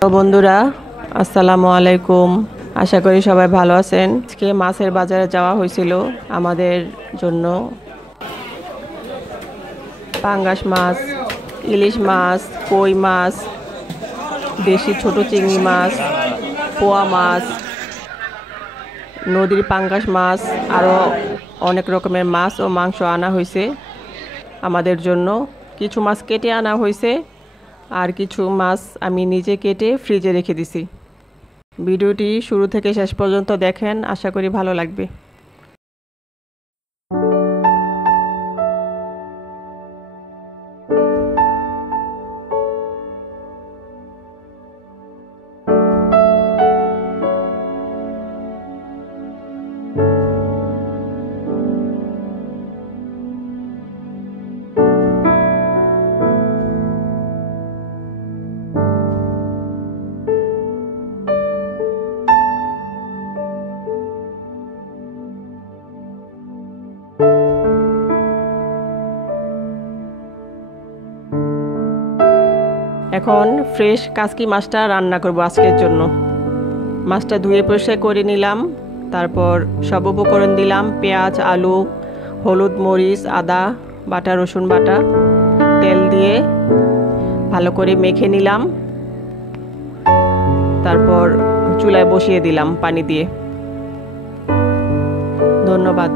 তো বন্ধুরা, আসসালামু আলাইকুম। আশা করি সবাই ভালো আছেন। আজকে মাছের বাজারে যাওয়া হয়েছিল আমাদের জন্য। পাঙ্গাস মাছ, ইলিশ মাছ, কই মাছ, দেশি ছোট চিংড়ি মাছ, পোয়া মাছ, নদীর পাঙ্গাস মাছ, আরও অনেক রকমের মাছ ও মাংস আনা হয়েছে আমাদের জন্য। কিছু মাছ কেটে আনা হয়েছে আর কিছু মাছ আমি নিজে কেটে ফ্রিজে রেখে দিছি। ভিডিওটি শুরু থেকে শেষ পর্যন্ত দেখেন, আশা করি ভালো লাগবে। এখন ফ্রেশ কাসকি মাছটা রান্না করব আজকের জন্য। মাছটা ধুয়ে পরিষ্কার করে নিলাম, তারপর সব উপকরণ দিলাম: পেঁয়াজ, আলু, হলুদ, মরিচ, আদা বাটা, রসুন বাটা, তেল দিয়ে ভালো করে মেখে নিলাম। তারপর চুলায় বসিয়ে দিলাম পানি দিয়ে। ধন্যবাদ।